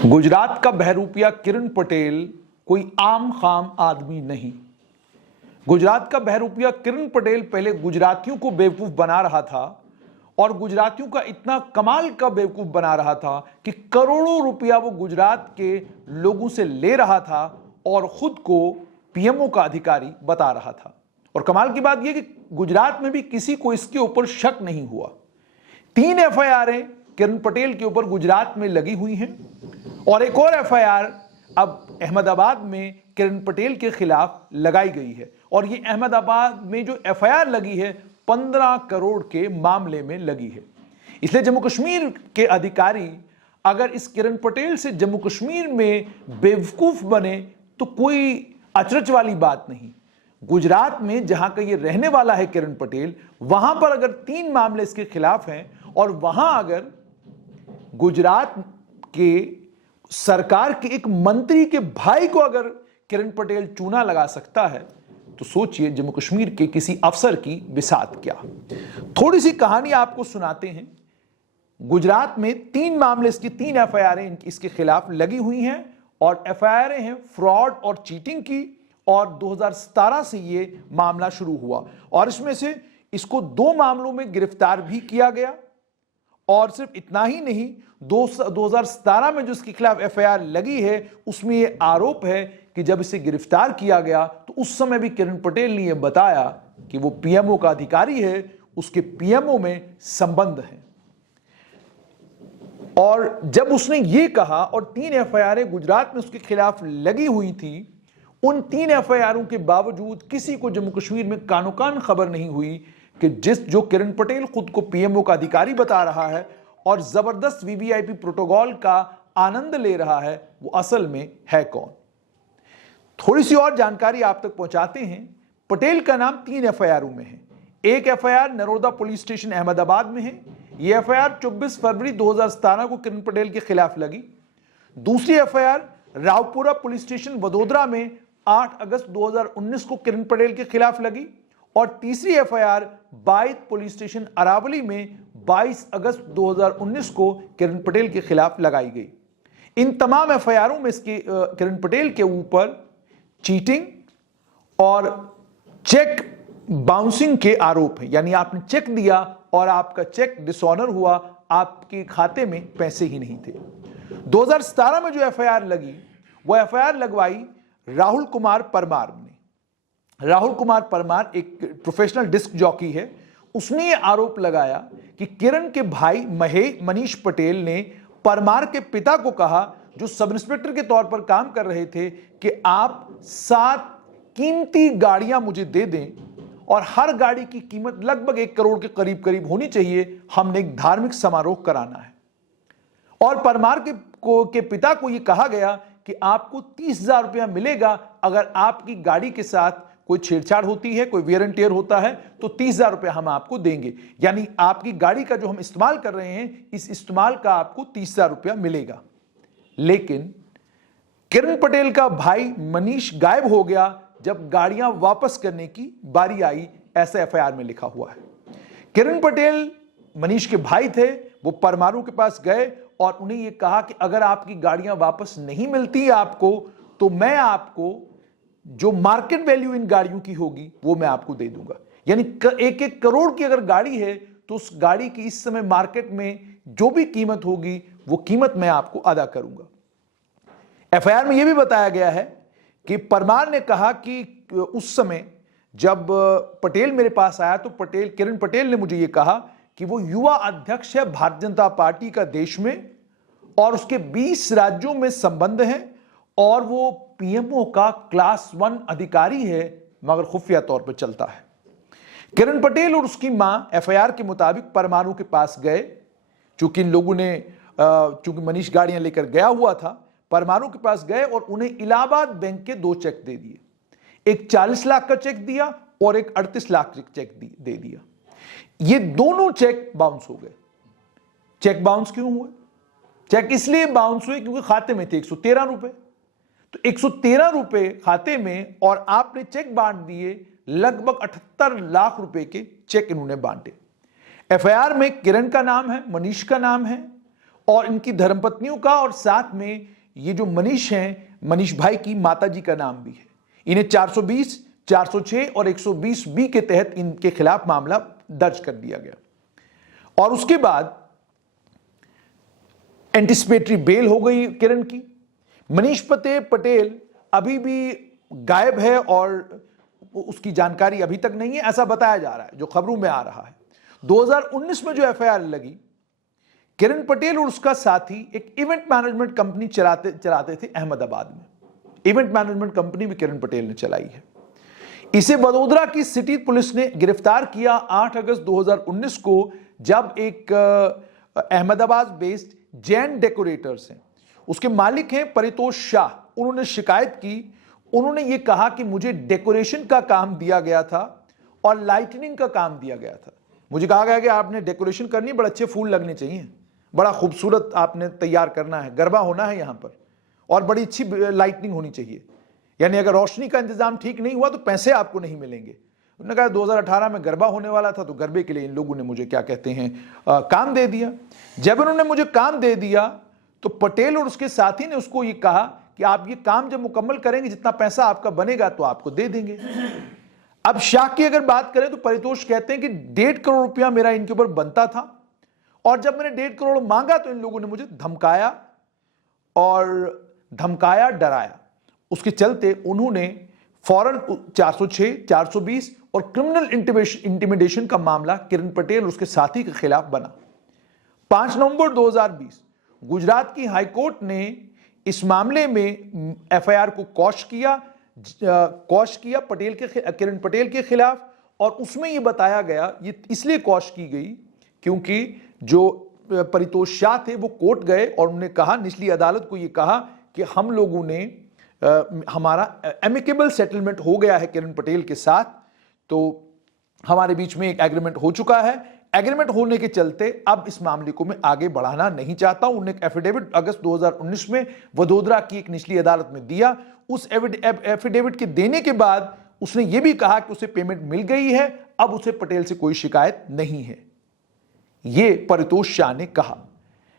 गुजरात का बहरूपिया किरण पटेल कोई आम खाम आदमी नहीं। गुजरात का बहरूपिया किरण पटेल पहले गुजरातियों को बेवकूफ बना रहा था और गुजरातियों का इतना कमाल का बेवकूफ बना रहा था कि करोड़ों रुपया वो गुजरात के लोगों से ले रहा था और खुद को पीएमओ का अधिकारी बता रहा था। और कमाल की बात यह कि गुजरात में भी किसी को इसके ऊपर शक नहीं हुआ। 3 एफआईआर किरण पटेल के ऊपर गुजरात में लगी हुई हैं और एक और एफआईआर अब अहमदाबाद में किरण पटेल के खिलाफ लगाई गई है। और ये अहमदाबाद में जो एफआईआर लगी है 15 करोड़ के मामले में लगी है। इसलिए जम्मू कश्मीर के अधिकारी अगर इस किरण पटेल से जम्मू कश्मीर में बेवकूफ बने तो कोई अचरज वाली बात नहीं। गुजरात में जहां का ये रहने वाला है किरण पटेल, वहां पर अगर 3 मामले इसके खिलाफ हैं और वहां अगर गुजरात के सरकार के एक मंत्री के भाई को अगर किरण पटेल चूना लगा सकता है तो सोचिए जम्मू कश्मीर के किसी अफसर की बिसात क्या। थोड़ी सी कहानी आपको सुनाते हैं। गुजरात में 3 मामले इसकी 3 एफआईआर इसके खिलाफ लगी हुई हैं और एफआईआर हैं फ्रॉड और चीटिंग की। और 2017 से ये मामला शुरू हुआ और इसमें से इसको 2 मामलों में गिरफ्तार भी किया गया। और सिर्फ इतना ही नहीं, 2017 में जो इसके खिलाफ एफआईआर लगी है उसमें यह आरोप है कि जब इसे गिरफ्तार किया गया तो उस समय भी किरण पटेल ने यह बताया कि वो पीएमओ का अधिकारी है, उसके पीएमओ में संबंध है। और जब उसने ये कहा और 3 एफआईआर गुजरात में उसके खिलाफ लगी हुई थी, उन 3 एफआईआरों के बावजूद किसी को जम्मू कश्मीर में कानो कान खबर नहीं हुई कि जो किरण पटेल खुद को पीएमओ का अधिकारी बता रहा है और जबरदस्त वीवीआईपी प्रोटोकॉल का आनंद ले रहा है, वो असल में है कौन। थोड़ी सी और जानकारी आप तक पहुंचाते हैं। पटेल का नाम 3 एफआईआरों में है। एक FIR Naroda police station Ahmedabad में है। यह एफआईआर 24 फरवरी 2017 को किरण पटेल के खिलाफ लगी। दूसरी FIR Raopura police station Vadodara में 8 अगस्त 2019 को किरण पटेल के खिलाफ लगी। और तीसरी एफआईआर 22 पुलिस स्टेशन अरावली में 22 अगस्त 2019 को किरण पटेल के खिलाफ लगाई गई। इन तमाम एफआईआरों में इसके किरण पटेल के ऊपर चीटिंग और चेक बाउंसिंग के आरोप हैं। यानी आपने चेक दिया और आपका चेक डिसऑनर हुआ, आपके खाते में पैसे ही नहीं थे। 2017 में जो एफआईआर लगी वो एफआईआर लगवाई राहुल कुमार परमार ने। राहुल कुमार परमार एक प्रोफेशनल डिस्क जॉकी है। उसने ये आरोप लगाया कि किरण के भाई मनीष पटेल ने परमार के पिता को कहा, जो सब इंस्पेक्टर के तौर पर काम कर रहे थे, कि आप 7 कीमती गाड़ियां मुझे दे दें और हर गाड़ी की कीमत लगभग 1 करोड़ के करीब करीब होनी चाहिए, हमने एक धार्मिक समारोह कराना है। और परमार के पिता को यह कहा गया कि आपको 30,000 रुपया मिलेगा अगर आपकी गाड़ी के साथ कोई छेड़छाड़ होती है, कोई वेयर एंड टेयर होता है तो 30,000 रुपया हम आपको देंगे। यानी आपकी गाड़ी का जो हम इस्तेमाल कर रहे हैं, इस इस्तेमाल का आपको 30,000 रुपया मिलेगा। लेकिन किरण पटेल का भाई मनीष गायब हो गया जब गाड़ियां वापस करने की बारी आई, ऐसा एफआईआर में लिखा हुआ है। किरण पटेल मनीष के भाई थे, वो परमारू के पास गए और उन्हें यह कहा कि अगर आपकी गाड़ियां वापस नहीं मिलती आपको तो मैं आपको जो मार्केट वैल्यू इन गाड़ियों की होगी वो मैं आपको दे दूंगा। यानी 1-1 करोड़ की अगर गाड़ी है तो उस गाड़ी की इस समय मार्केट में जो भी कीमत होगी वो कीमत मैं आपको अदा करूंगा। एफआईआर में यह भी बताया गया है कि परमार ने कहा कि उस समय जब पटेल मेरे पास आया तो किरण पटेल ने मुझे यह कहा कि वो युवा अध्यक्ष है भारतीय जनता पार्टी का देश में और उसके 20 राज्यों में संबंध है और वो पीएमओ का क्लास 1 अधिकारी है, मगर खुफिया तौर पर चलता है। किरण पटेल और उसकी मां एफआईआर के मुताबिक परमाणु के पास गए। चूंकि इन लोगों ने चूंकि मनीष गाड़ियां लेकर गया हुआ था, परमाणु के पास गए और उन्हें इलाहाबाद बैंक के 2 चेक दे दिए। एक 40 लाख का चेक दिया और एक 38 लाख का चेक दे दिया। ये दोनों चेक बाउंस हो गए। चेक बाउंस क्यों हुए? चेक इसलिए बाउंस हुए क्योंकि खाते में थे 113 रुपए। तो 113 रुपए खाते में और आपने चेक बांट दिए, लगभग 78 लाख रुपए के चेक इन्होंने बांटे। एफआईआर में किरण का नाम है, मनीष का नाम है और इनकी धर्मपत्नियों का, और साथ में ये जो मनीष हैं, मनीष भाई की माताजी का नाम भी है। इन्हें 420, 406 और 120B के तहत इनके खिलाफ मामला दर्ज कर दिया गया। और उसके बाद एंटिसिपेटरी बेल हो गई किरण की। मनीष पटेल अभी भी गायब है और उसकी जानकारी अभी तक नहीं है, ऐसा बताया जा रहा है, जो खबरों में आ रहा है। 2019 में जो एफआईआर लगी, किरण पटेल और उसका साथी एक इवेंट मैनेजमेंट कंपनी चलाते थे अहमदाबाद में। इवेंट मैनेजमेंट कंपनी भी किरण पटेल ने चलाई है। इसे वडोदरा की सिटी पुलिस ने गिरफ्तार किया 8 अगस्त 2019 को, जब एक अहमदाबाद बेस्ड जैन डेकोरेटर्स हैं, उसके मालिक हैं परितोष शाह, उन्होंने शिकायत की। उन्होंने ये कहा कि मुझे डेकोरेशन का काम दिया गया था और लाइटनिंग का काम दिया गया था। मुझे कहा गया कि आपने डेकोरेशन करनी, बड़े अच्छे फूल लगने चाहिए, बड़ा खूबसूरत आपने तैयार करना है, गरबा होना है यहाँ पर, और बड़ी अच्छी लाइटनिंग होनी चाहिए। यानी अगर रोशनी का इंतजाम ठीक नहीं हुआ तो पैसे आपको नहीं मिलेंगे। उन्होंने कहा 2018 में गरबा होने वाला था, तो गरबे के लिए इन लोगों ने मुझे क्या कहते हैं काम दे दिया। जब इन्होंने मुझे काम दे दिया तो पटेल और उसके साथी ने उसको ये कहा कि आप ये काम जब मुकम्मल करेंगे, जितना पैसा आपका बनेगा तो आपको दे देंगे। अब शाह की अगर बात करें तो परितोष कहते हैं कि 1.5 करोड़ रुपया मेरा इनके ऊपर बनता था, और जब मैंने 1.5 करोड़ मांगा तो इन लोगों ने मुझे धमकाया, डराया। उसके चलते उन्होंने फौरन 406, 420 और क्रिमिनल इंटिमिडेशन का मामला किरण पटेल और उसके साथी के खिलाफ बना। 5 नवंबर 2020 गुजरात की हाईकोर्ट ने इस मामले में एफआईआर को कॉश किया किरण पटेल के खिलाफ, और उसमें यह बताया गया, ये इसलिए कॉश की गई क्योंकि जो परितोष शाह थे वो कोर्ट गए और उन्होंने कहा, निचली अदालत को यह कहा कि हम लोगों ने हमारा एमिकेबल सेटलमेंट हो गया है किरण पटेल के साथ, तो हमारे बीच में एक एग्रीमेंट हो चुका है। एग्रीमेंट होने के चलते अब इस मामले को मैं आगे बढ़ाना नहीं चाहता हूं। उन्होंने एक एफिडेविट अगस्त 2019 में वडोदरा की एक निचली अदालत में दिया। उस एफिडेविट के देने के बाद उसने यह भी कहा कि उसे पेमेंट मिल गई है, अब उसे पटेल से कोई शिकायत नहीं है, यह परितोष शाह ने कहा।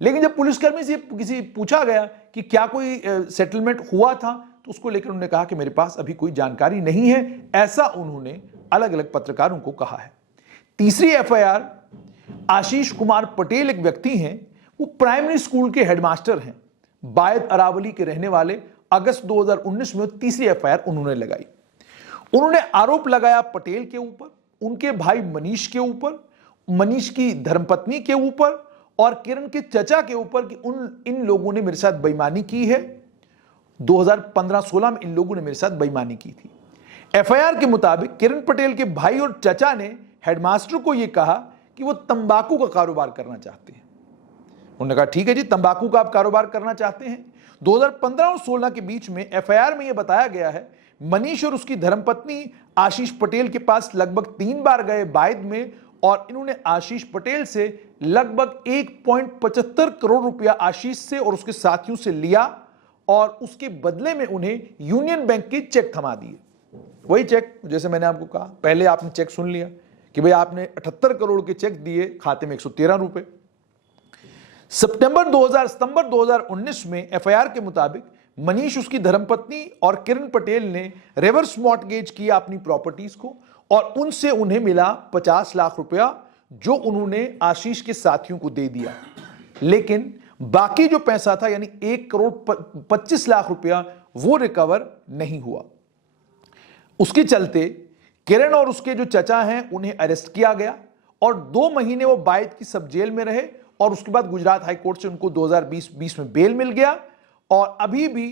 लेकिन जब पुलिसकर्मी से किसी पूछा गया कि क्या कोई सेटलमेंट हुआ था, तो उसको लेकर उन्होंने कहा कि मेरे पास अभी कोई जानकारी नहीं है, ऐसा उन्होंने अलग अलग पत्रकारों को कहा है। तीसरी एफआईआर, आशीष कुमार पटेल एक व्यक्ति हैं, वो प्राइमरी स्कूल के हेडमास्टर हैं, बायद अरावली के रहने वाले। अगस्त 2019 में तीसरी एफआईआर उन्होंने लगाई। उन्होंने आरोप लगाया पटेल के ऊपर, उनके भाई मनीष के ऊपर, मनीष की धर्मपत्नी के ऊपर और किरण के चचा के ऊपर कि इन लोगों ने मेरे साथ बेईमानी की है। 2015-16 में इन लोगों ने मेरे साथ बेईमानी की थी। एफआईआर के मुताबिक किरण पटेल के भाई और चचा ने हेडमास्टर को यह कहा कि वो तंबाकू का कारोबार करना चाहते हैं। उन्होंने कहा ठीक है जी, तंबाकू का आप कारोबार करना चाहते हैं। 2015 और 16 के बीच में एफआईआर में यह बताया गया है, मनीष और उसकी धर्मपत्नी आशीष पटेल के पास लगभग 3 बार गए बायद में, और इन्होंने आशीष पटेल से लगभग 1.75 करोड़ रुपया आशीष से और उसके साथियों से लिया, और उसके बदले में उन्हें यूनियन बैंक के चेक थमा दिए। वही चेक जैसे मैंने आपको कहा, पहले आपने चेक सुन लिया कि भाई आपने 78 करोड़ के चेक दिए, खाते में 113 रुपए। सितंबर 2019 में एफआईआर के मुताबिक मनीष, उसकी धर्मपत्नी और किरण पटेल ने रिवर्स मॉर्टगेज किया अपनी प्रॉपर्टीज को, और उनसे उन्हें मिला 50 लाख रुपया, जो उन्होंने आशीष के साथियों को दे दिया। लेकिन बाकी जो पैसा था यानी 1 करोड़ 25 लाख रुपया, वो रिकवर नहीं हुआ। उसके चलते किरण और उसके जो चचा हैं उन्हें अरेस्ट किया गया, और 2 महीने वो बायद की सब जेल में रहे, और उसके बाद गुजरात हाई कोर्ट से उनको 2020 में बेल मिल गया। और अभी भी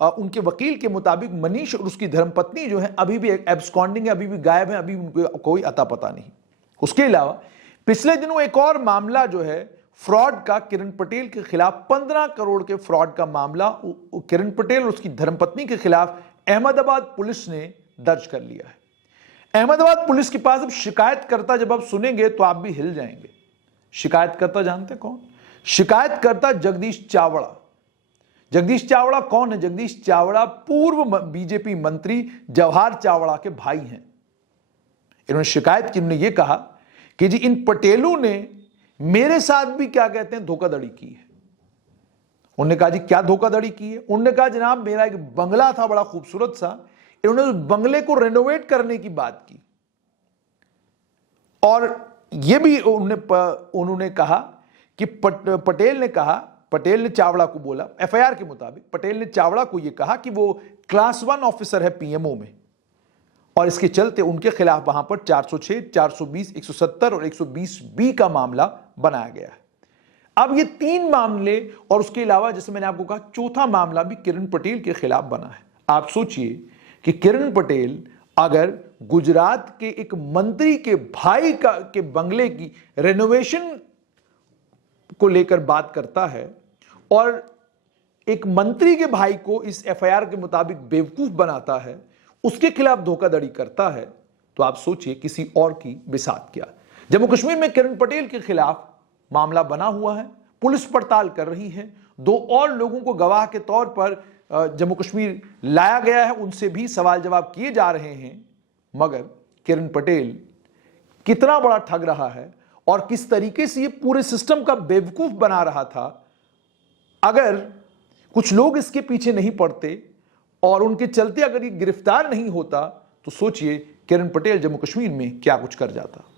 उनके वकील के मुताबिक मनीष और उसकी धर्मपत्नी जो है अभी भी एब्सकॉन्डिंग है, अभी भी गायब है, अभी उनको कोई अता पता नहीं। उसके अलावा पिछले दिनों एक और मामला जो है फ्रॉड का, किरण पटेल के खिलाफ 15 करोड़ के फ्रॉड का मामला किरण पटेल और उसकी धर्मपत्नी के खिलाफ अहमदाबाद पुलिस ने दर्ज कर लिया है। अहमदाबाद पुलिस के पास अब शिकायतकर्ता जब आप सुनेंगे तो आप भी हिल जाएंगे। शिकायतकर्ता जानते कौन? शिकायतकर्ता जगदीश चावड़ा। जगदीश चावड़ा कौन है? जगदीश चावड़ा पूर्व बीजेपी मंत्री जवाहर चावड़ा के भाई हैं। इन्होंने शिकायत की, उन्होंने यह कहा कि जी इन पटेलों ने मेरे साथ भी क्या कहते हैं धोखाधड़ी की है। उन्होंने कहा जी क्या धोखाधड़ी की है? उन्होंने कहा जनाब मेरा एक बंगला था बड़ा खूबसूरत सा, इन्होंने उस बंगले को रेनोवेट करने की बात की। और यह भी उन्होंने कहा कि पटेल ने चावड़ा को बोला, एफआईआर के मुताबिक पटेल ने चावड़ा को यह कहा कि वो क्लास 1 ऑफिसर है पीएमओ में, और इसके चलते उनके खिलाफ वहां पर 406, 420, 170 और 120B का मामला बनाया गया है। अब ये 3 मामले और उसके अलावा जैसे मैंने आपको कहा चौथा मामला भी किरण पटेल के खिलाफ बना है। आप सोचिए कि किरण पटेल अगर गुजरात के एक मंत्री के भाई के बंगले की रेनोवेशन को लेकर बात करता है और एक मंत्री के भाई को इस एफआईआर के मुताबिक बेवकूफ बनाता है, उसके खिलाफ धोखाधड़ी करता है, तो आप सोचिए किसी और की बिसात क्या। जम्मू कश्मीर में किरण पटेल के खिलाफ मामला बना हुआ है, पुलिस पड़ताल कर रही है, 2 और लोगों को गवाह के तौर पर जम्मू कश्मीर लाया गया है, उनसे भी सवाल जवाब किए जा रहे हैं। मगर किरण पटेल कितना बड़ा ठग रहा है और किस तरीके से ये पूरे सिस्टम का बेवकूफ बना रहा था, अगर कुछ लोग इसके पीछे नहीं पड़ते और उनके चलते अगर ये गिरफ्तार नहीं होता, तो सोचिए किरण पटेल जम्मू कश्मीर में क्या कुछ कर जाता।